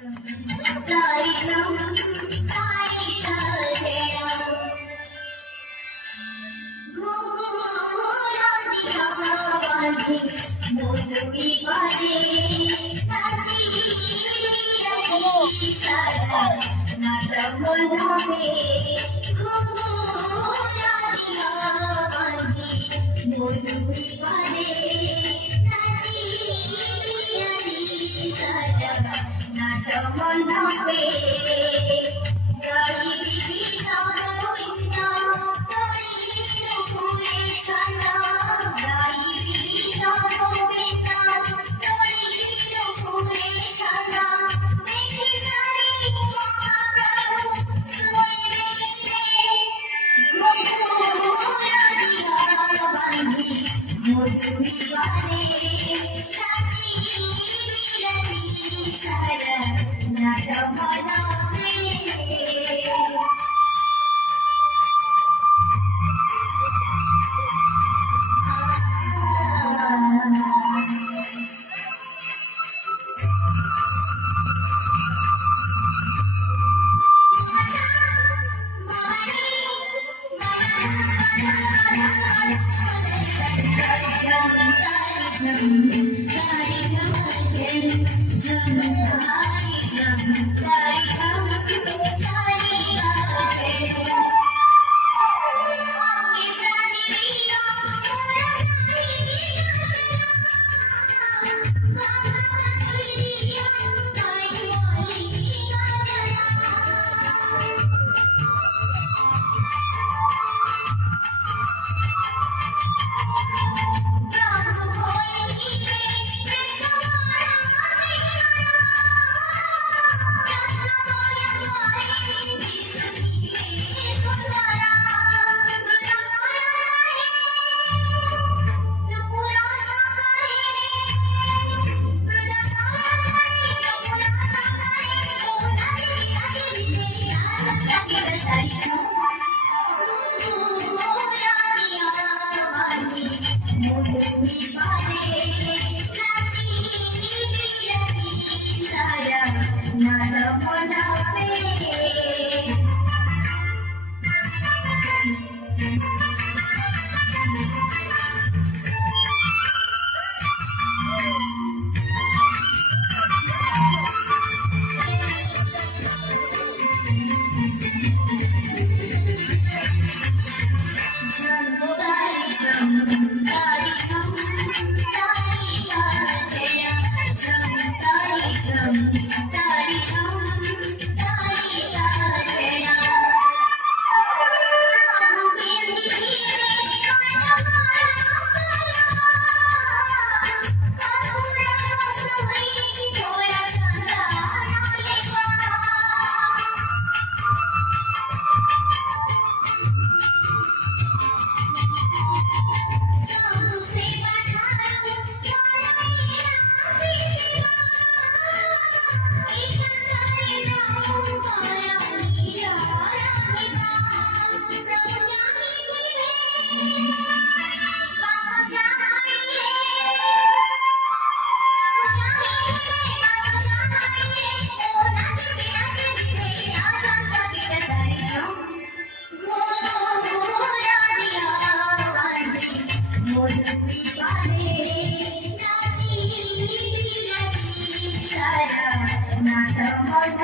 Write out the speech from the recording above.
તારી જમ તારી તજેડા ઘોરા દિયા બાંધી મોદુડી બાજે નાચી રખી સારા નાટક બનાવે ઘોરા દિયા બાંધી મોદુડી બાજે નાચી રખી સારા નાટક બનાવે ગાડી બીજી ચાલો વિના તળી પૂરે છાના ગાડી બીજી ચાલો વિના તળી પૂરે છાના બેઠી સારી મહાપ્રભુ સોઈ બેઠી ગોરા દિયા બાંધી મોદુડી વાલે નાચી વિરતી સારા નાટક બનાવે નાટક